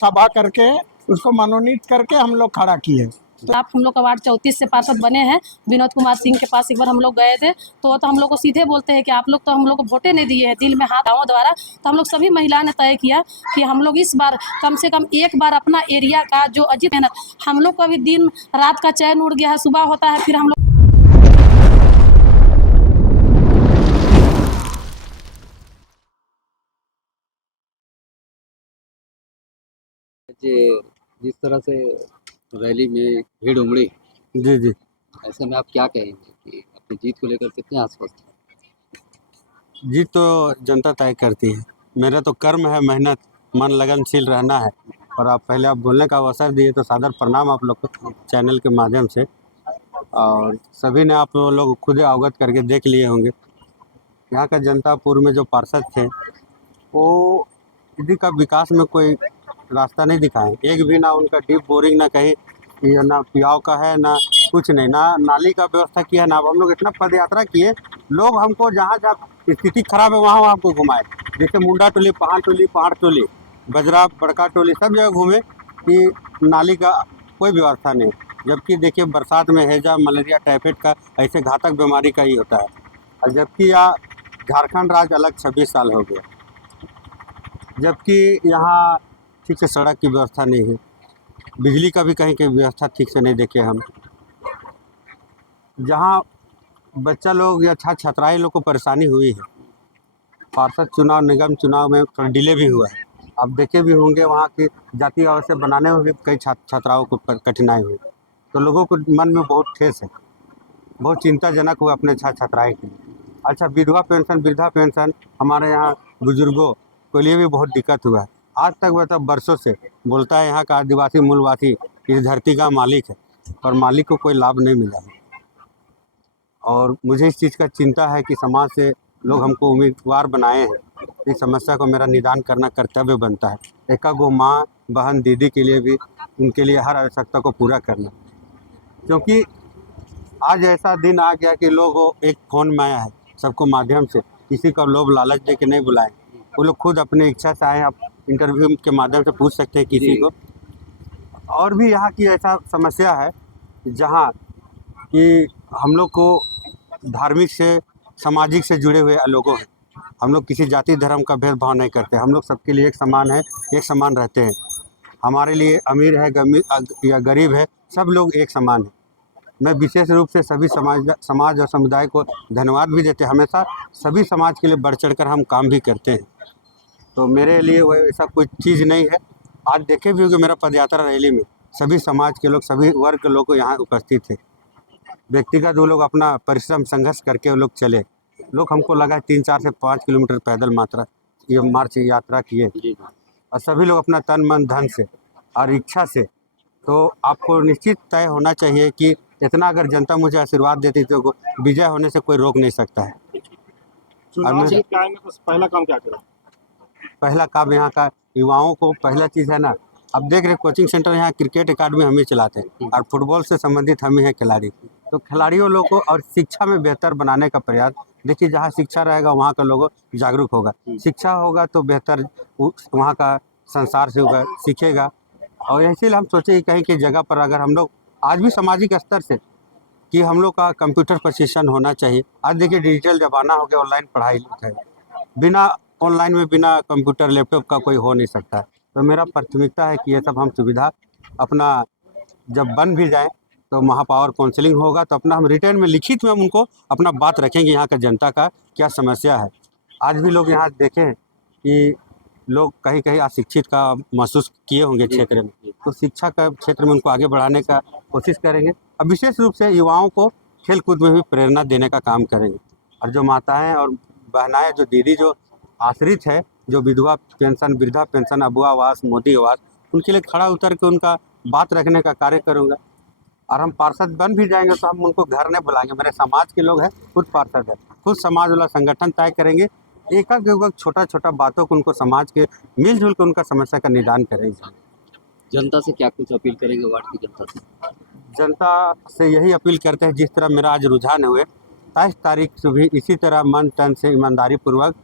सभा करके उसको मनोनीत करके हम लोग खड़ा किए। आप हम लोग का वार्ड 34 से पार्षद बने हैं। विनोद कुमार सिंह के पास एक बार हम लोग गए थे, तो हम लोग को सीधे बोलते हैं कि आप लोग तो हम लोग को वोटें नहीं दिए हैं, दिल में हाथ द्वारा। तो हम लोग सभी महिला ने तय किया कि हम लोग इस बार कम से कम एक बार अपना एरिया का जो अजीत मेहनत, हम लोग का भी दिन रात का चैन उड़ गया है। सुबह होता है फिर हम लोग जिस तरह से रैली में भीड़ उमड़ी, जी जी, ऐसे में आप क्या कहेंगे कि अपनी जीत को लेकर कितने आश्वस्त हैं? जीत तो जनता तय करती है। मेरा तो कर्म है, मेहनत, मन लगनशील रहना है। और आप पहले आप बोलने का अवसर दिए तो सादर प्रणाम आप लोग को चैनल के माध्यम से। और सभी ने आप लोग खुद अवगत करके देख लिए होंगे, यहाँ का जनता पूर्व में जो पार्षद थे वो यदि का विकास में कोई रास्ता नहीं दिखाए। एक भी ना उनका डीप बोरिंग ना कहीं, ये ना पियाव का है ना कुछ नहीं, ना नाली का व्यवस्था किया ना। हम लोग इतना पद यात्रा किए, लोग हमको जहाँ जहाँ स्थिति खराब है वहाँ हमको घुमाए। जैसे मुंडा टोली, पहाड़ टोली, बजरा बड़का टोली, सब जगह घूमे कि नाली का कोई व्यवस्था नहीं। जबकि देखिए बरसात में हैजा, मलेरिया, टाइफाइड का ऐसे घातक बीमारी का ही होता है। और जबकि यहाँ झारखंड राज्य अलग 26 साल हो गया, जबकि यहाँ ठीक से सड़क की व्यवस्था नहीं है, बिजली का भी कहीं की व्यवस्था ठीक से नहीं देखे हम। जहाँ बच्चा लोग या छात्राएँ लोग को परेशानी हुई है, पार्षद चुनाव, निगम चुनाव में थोड़ा डिले भी हुआ है। आप देखे भी होंगे वहाँ की जाति व्यवस्था बनाने में भी कई छात्राओं को कठिनाई हुई, तो लोगों को मन में बहुत ठेस है, बहुत चिंताजनक हुआ अपने छात्राएँ के लिए। अच्छा, विधवा पेंशन, वृद्धा पेंशन हमारे यहाँ बुजुर्गों के लिए भी बहुत दिक्कत हुआ है। आज तक मतलब बरसों से बोलता है यहाँ का आदिवासी मूलवासी इस धरती का मालिक है, पर मालिक को कोई लाभ नहीं मिला है। और मुझे इस चीज़ का चिंता है कि समाज से लोग हमको उम्मीदवार बनाए हैं, इस समस्या को मेरा निदान करना कर्तव्य बनता है। एका गो माँ, बहन, दीदी के लिए भी उनके लिए हर आवश्यकता को पूरा करना, क्योंकि आज ऐसा दिन आ गया कि लोग एक फ़ोन में आया है सबको माध्यम से, किसी का लोभ लालच दे के नहीं बुलाएं, वो लोग खुद अपनी इच्छा से आए। आप इंटरव्यू के माध्यम से पूछ सकते हैं किसी को। और भी यहाँ की ऐसा समस्या है जहाँ कि हम लोग को धार्मिक से, सामाजिक से जुड़े हुए लोगों हैं। हम लोग किसी जाति धर्म का भेदभाव नहीं करते, हम लोग सबके लिए एक समान है, एक समान रहते हैं। हमारे लिए अमीर है या गरीब है, सब लोग एक समान हैं। मैं विशेष रूप से सभी समाज और समुदाय को धन्यवाद भी देते हैं। हमेशा सभी समाज के लिए बढ़ चढ़ कर हम काम भी करते हैं, तो मेरे लिए वो ऐसा कोई चीज़ नहीं है। आज देखे भी होंगे मेरा पदयात्रा रैली में सभी समाज के लोग, सभी वर्ग के लोग यहाँ उपस्थित थे। व्यक्तिगत वो लोग अपना परिश्रम संघर्ष करके वो लोग चले। लोग हमको लगा 3-4 से 5 किलोमीटर पैदल ये मार्च यात्रा किए, और सभी लोग अपना तन मन धन से और इच्छा से। तो आपको निश्चित तय होना चाहिए कि इतना अगर जनता मुझे आशीर्वाद देती तो विजय होने से कोई रोक नहीं सकता है। चुनाव जीत के आएंगे तो पहला काम क्या करें? पहला काम यहाँ का युवाओं को, पहला चीज़ है ना, अब देख रहे कोचिंग सेंटर यहाँ क्रिकेट अकादमी हम ही चलाते हैं और फुटबॉल से संबंधित हम ही हैं खिलाड़ी। तो खिलाड़ियों लोग को और शिक्षा में बेहतर बनाने का प्रयास। देखिए जहाँ शिक्षा रहेगा वहाँ का लोग जागरूक होगा, शिक्षा होगा तो बेहतर वहाँ का संसार से होगा, सीखेगा। और इसीलिए हम सोचे कि कहीं की जगह पर अगर हम लोग आज भी सामाजिक स्तर से कि हम लोग का कंप्यूटर प्रशिक्षण होना चाहिए। आज देखिए डिजिटल ज़माना हो गया, ऑनलाइन पढ़ाई लिखाई, बिना ऑनलाइन में बिना कंप्यूटर लैपटॉप का कोई हो नहीं सकता है। तो मेरा प्राथमिकता है कि ये सब हम सुविधा अपना जब बन भी जाए तो महापावर काउंसलिंग होगा तो अपना हम रिटर्न में लिखित में हम उनको अपना बात रखेंगे, यहाँ का जनता का क्या समस्या है। आज भी लोग यहाँ देखें कि लोग कहीं कहीं अशिक्षित का महसूस किए होंगे क्षेत्र में, तो शिक्षा का क्षेत्र में उनको आगे बढ़ाने का कोशिश करेंगे। अब विशेष रूप से युवाओं को खेल कूद में भी प्रेरणा देने का काम करेंगे। और जो माताएं और बहनाएं, जो दीदी जो आश्रित है, जो विधवा पेंशन, वृद्धा पेंशन, अबुआ आवास, मोदी आवास, उनके लिए खड़ा उतर के उनका बात रखने का कार्य करूँगा। और हम पार्षद बन भी जाएंगे तो हम उनको घर नहीं बुलाएंगे, मेरे समाज के लोग हैं, खुद पार्षद है, खुद समाज वाला संगठन तय करेंगे। एक छोटा छोटा बातों को उनको समाज के मिलजुल के उनका समस्या का निदान करेंगे। जनता से क्या कुछ अपील करेंगे? वार्ड की जनता से यही अपील करते हैं, जिस तरह मेरा आज रुझान हुए 23 तारीख से भी इसी तरह मन तन से ईमानदारी पूर्वक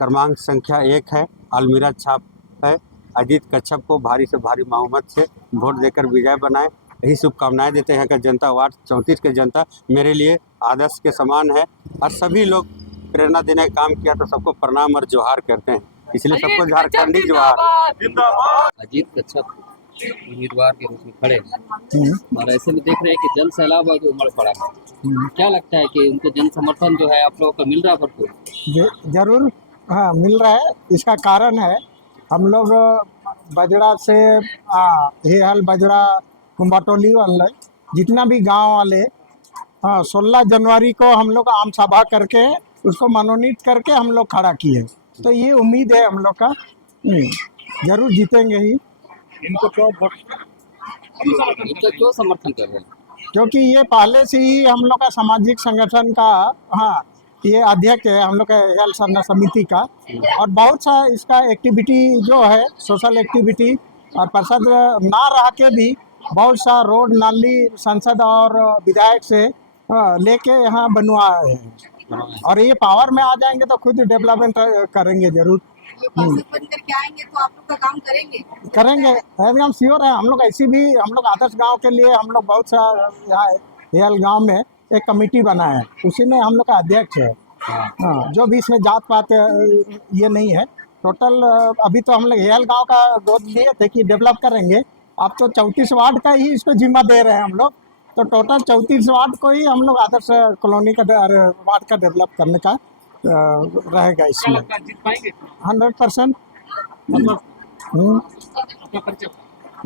क्रमांक संख्या 1 है, अलमीरा छाप है, अजीत कच्छप को भारी से भारी बहुमत से वोट देकर विजय बनाए। यही शुभकामनाएं देते हैं कि जनता वार्ड 34 के जनता मेरे लिए आदर्श के समान है और सभी लोग प्रेरणा देने का काम किया तो सबको प्रणाम और जोहार करते हैं, इसलिए सबको झारखंडी जोहार। अजीत कच्छप उम्मीदवार के रूप में खड़े हैं और ऐसे में देख रहे हैं कि जन सैलाब जो उमड़ पड़ा है, क्या लगता है कि उनको जन समर्थन जो है आप लोगों का मिल रहा है भरपूर? जरूर हाँ मिल रहा है। इसका कारण है हम लोग बजरा से हेहल बजरा कुंभाटोली वाले जितना भी गांव वाले 16 जनवरी को हम लोग आम सभा करके उसको मनोनीत करके हम लोग खड़ा किए, तो ये उम्मीद है हम लोग का जरूर जीतेंगे ही। इनको क्यों वोट, इनका क्यों समर्थन कर रहे हैं? क्योंकि ये पहले से ही हम लोग का सामाजिक संगठन का ये अध्यक्ष है हम लोग का हेल सरना समिति का, और बहुत सा इसका एक्टिविटी जो है सोशल एक्टिविटी और पार्षद ना रह के भी बहुत सा रोड नाली सांसद और विधायक से लेके यहाँ बनवाए हैं, और ये पावर में आ जाएंगे तो खुद डेवलपमेंट करेंगे जरूर। पार्षद बनकर के आएंगे तो आप लोग का काम करेंगे एकदम श्योर है। हम लोग ऐसी भी हम लोग आदर्श गांव के लिए हम लोग बहुत सा यहाँ हेल गांव में एक कमेटी बना है, उसी में हम लोग का अध्यक्ष है। हाँ, जो भी इसमें जात पात ये नहीं है, टोटल अभी तो हम लोग हेल गांव का गोद लिए थे कि डेवलप करेंगे, अब तो 34 वार्ड का ही इसको जिम्मा दे रहे हैं हम लोग, तो टोटल 34 वार्ड को ही हम लोग आदर्श कॉलोनी का वार्ड का डेवलप करने का रहेगा इसमें। जीत पाएंगे 100%।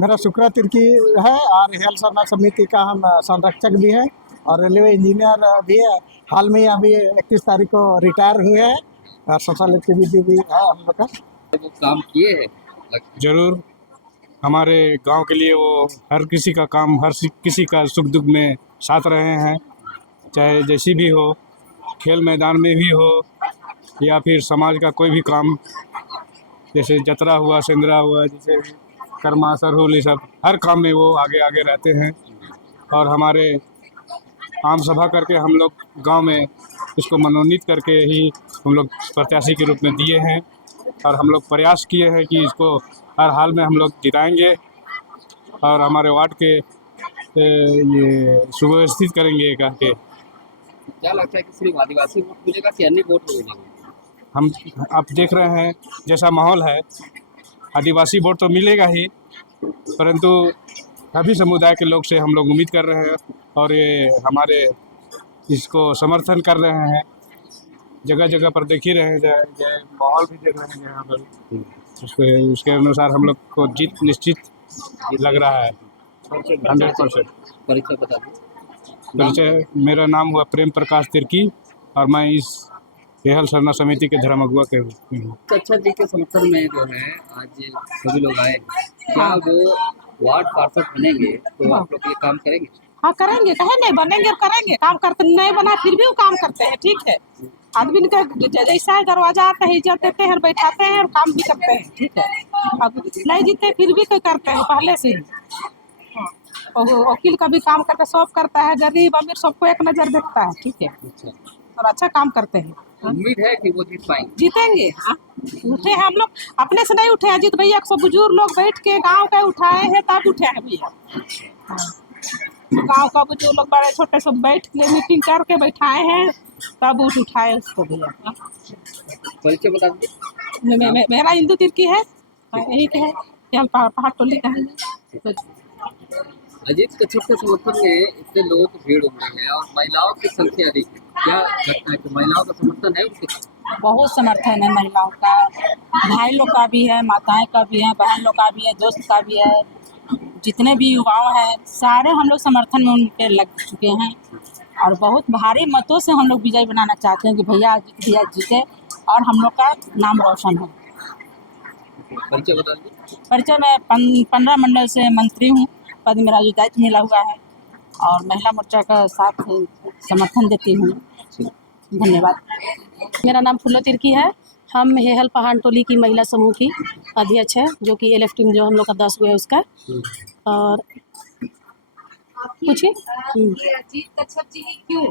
मेरा शुक्रा तिर्की है और हेल सरना समिति का हम संरक्षक भी हैं और रेलवे इंजीनियर भी है। हाल में ही अभी 31 तारीख को रिटायर हुए हैं और सोशल एक्टिविटी भी है हम लोग का। वो काम किए हैं जरूर, हमारे गांव के लिए वो हर किसी का काम, हर किसी का सुख दुख में साथ रहे हैं, चाहे जैसी भी हो, खेल मैदान में भी हो या फिर समाज का कोई भी काम, जैसे जतरा हुआ, सेंद्रा हुआ, जैसे करमासर हो, ये सब हर काम में वो आगे आगे रहते हैं। और हमारे आम सभा करके हम लोग गांव में इसको मनोनीत करके ही हम लोग प्रत्याशी के रूप में दिए हैं और हम लोग प्रयास किए हैं कि इसको हर हाल में हम लोग जिताएंगे और हमारे वार्ड के ये सुव्यवस्थित करेंगे करके। क्या लगता है कि सिर्फ आदिवासी वोट मिलेगा कि अन्य वोट मिलेंगे? हम आप देख रहे हैं जैसा माहौल है, आदिवासी वोट तो मिलेगा ही, परंतु सभी समुदाय के लोग से हम लोग उम्मीद कर रहे हैं और ये हमारे इसको समर्थन कर रहे हैं। जगह जगह पर देख ही रहे हैं, माहौल भी देख रहे हैं यहाँ पर, उसके अनुसार हम लोग को जीत निश्चित लग रहा है 100%। परिचय बता दीजिए। परिचय, मेरा नाम हुआ प्रेम प्रकाश तिर्की और मैं इस हेल सरना समिति के धर्मगुआ के रूप में हूँ। अच्छा जी के समर्थन में जो है आज सभी लोग आए, क्या वो वार्ड पार्षद बनेंगे तो आप लोग ये काम करेंगे? हाँ करेंगे, कहे नहीं बनेंगे और करेंगे, काम करते नहीं बना फिर भी वो काम करते हैं। ठीक है, आदमी का जैसा है दरवाजा आता है, इज्जत देते हैं, बैठाते हैं और काम भी करते हैं। ठीक है, अब नहीं जीते फिर भी कोई करते हैं पहले से ही। वकील का भी काम करते, सब करता है, गरीब अमीर सबको एक नज़र देखता है। ठीक है, और अच्छा काम करते हैं। उम्मीद है कि वो जीत पाएंगे, जीतेंगे। हाँ, उठे हैं हम लोग, अपने से नहीं उठे हैं। अजीत भैया सब बुजुर्ग लोग बैठ के गांव के उठाए हैं तब उठे हैं भैया। गांव का बुजुर्ग लोग बड़े छोटे सब बैठ के मीटिंग करके बैठाए हैं तब उठाए उसको भैया। परिचय बता दीजिए। मेरा हिंदू तिर्की है, यही के है, पहाड़ टोली का है। अजीत कच्छप के समर्थन में इतने लोगों की भीड़ उमड़ी है और महिलाओं की संख्या अधिक है, क्या लगता है कि महिलाओं का समर्थन है उसके? बहुत समर्थन है महिलाओं का, भाई लोग का भी है, माताएं का भी है, बहन लोग का भी है, दोस्त का भी है, जितने भी युवाओं हैं सारे हम लोग समर्थन में उनके लग चुके हैं और बहुत भारी मतों से हम लोग विजय बनाना चाहते हैं कि भैया जीते और हम लोग का नाम रोशन हो। परिचय बता दीजिए। परिचय मैं 15 मंडल से मंत्री हूँ, पद मेरा जो दायित्व मिला हुआ है और महिला मोर्चा का साथ समर्थन देती हूँ। धन्यवाद। मेरा नाम फुल्लो तिर्की है, हम हेहल पहाड़ टोली की महिला समूह की अध्यक्ष है, जो कि LF टीम जो हम लोग का 10 हुआ है उसका। और पूछिए अजीत कच्छप जी क्यों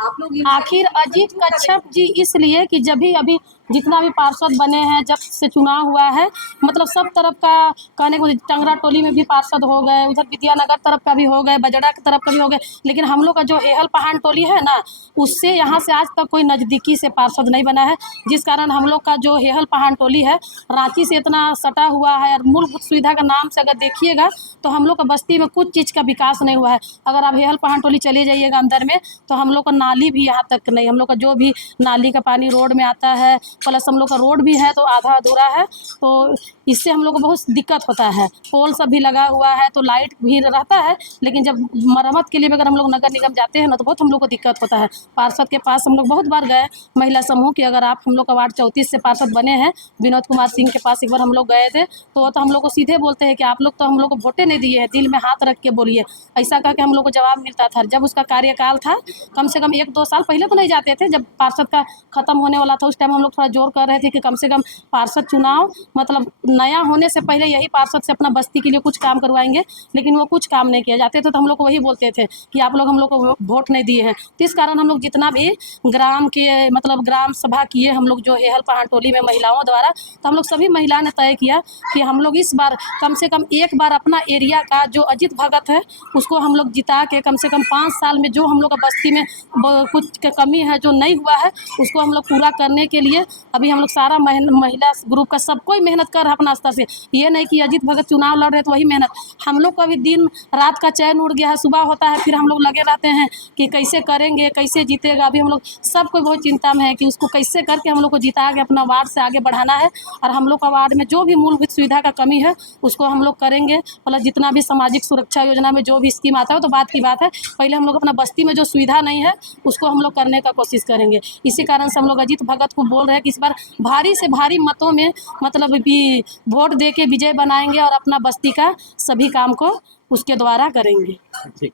आप लोग आखिर अजीत कच्छप जी इसलिए कि जब भी अभी जितना भी पार्षद बने हैं जब से चुनाव हुआ है, मतलब सब तरफ का कहने को, टंगरा टोली में भी पार्षद हो गए, उधर विद्यानगर तरफ का भी हो गए, बजड़ा की तरफ का भी हो गए, लेकिन हम लोग का जो हेहल पहाड़ टोली है ना, उससे यहाँ से आज तक कोई नज़दीकी से पार्षद नहीं बना है, जिस कारण हम लोग का जो हेहल पहाड़ टोली है रांची से इतना सटा हुआ है। और मूलभूत सुविधा का नाम से अगर देखिएगा तो हम लोग का बस्ती में कुछ चीज़ का विकास नहीं हुआ है। अगर आप हेहल पहाड़ टोली चले जाइएगा अंदर में तो हम लोग का नाली भी यहाँ तक नहीं, हम लोग का जो भी नाली का पानी रोड में आता है, प्लस हम लोग का रोड भी है तो आधा अधूरा है, तो इससे हम लोग को बहुत दिक्कत होता है। पोल सब भी लगा हुआ है तो लाइट भी रहता है, लेकिन जब मरम्मत के लिए अगर हम लोग नगर निगम जाते हैं ना तो बहुत हम लोग को दिक्कत होता है। पार्षद के पास हम लोग बहुत बार गए, महिला समूह की, अगर आप हम लोग का वार्ड 34 से पार्षद बने हैं, विनोद कुमार सिंह के पास एक बार हम लोग गए थे, तो हम लोग को सीधे बोलते हैं कि आप लोग तो हम लोग को वोटें नहीं दिए हैं, दिल में हाथ रख के बोलिए, ऐसा कह के हम लोग को जवाब मिलता था। जब उसका कार्यकाल था, कम से कम 1-2 साल पहले तो नहीं जाते थे, जब पार्षद का ख़त्म होने वाला था उस टाइम हम लोग थोड़ा जोर कर रहे थे कि कम से कम पार्षद चुनाव मतलब नया होने से पहले यही पार्षद से अपना बस्ती के लिए कुछ काम करवाएंगे, लेकिन वो कुछ काम नहीं किया जाते थे, तो हम लोग को वही बोलते थे कि आप लोग हम लोग को वोट नहीं दिए हैं। तो इस कारण हम लोग जितना भी ग्राम के मतलब ग्राम सभा किए हम लोग जो हेहल पहाड़ टोली में महिलाओं द्वारा, तो हम लोग सभी महिला ने तय किया कि हम लोग इस बार कम से कम एक बार अपना एरिया का जो अजीत भगत है उसको हम लोग जिता के कम से कम 5 साल में जो हम लोग का बस्ती में कुछ कमी है जो नहीं हुआ है उसको हम लोग पूरा करने के लिए अभी हम लोग सारा महिला ग्रुप का सब कोई मेहनत कर रहा है अपना स्तर से। ये नहीं कि अजीत भगत चुनाव लड़ रहे तो वही मेहनत, हम लोग का भी दिन रात का चैन उड़ गया है, सुबह होता है फिर हम लोग लगे रहते हैं कि कैसे करेंगे, कैसे जीतेगा। अभी हम लोग सब कोई बहुत चिंता में है कि उसको कैसे करके हम लोग को जिता के अपना वार्ड से आगे बढ़ाना है, और हम लोग का वार्ड में जो भी मूलभूत सुविधा का कमी है उसको हम लोग करेंगे। मतलब जितना भी सामाजिक सुरक्षा योजना में जो भी स्कीम आता है तो बात की बात है, पहले हम लोग अपना बस्ती में जो सुविधा नहीं है उसको हम लोग करने का कोशिश करेंगे। इसी कारण से हम लोग अजीत भगत को बोल रहे हैं कि इस बार भारी से भारी मतों में मतलब भी वोट दे के विजय बनाएंगे और अपना बस्ती का सभी काम को उसके द्वारा करेंगे। ठीक।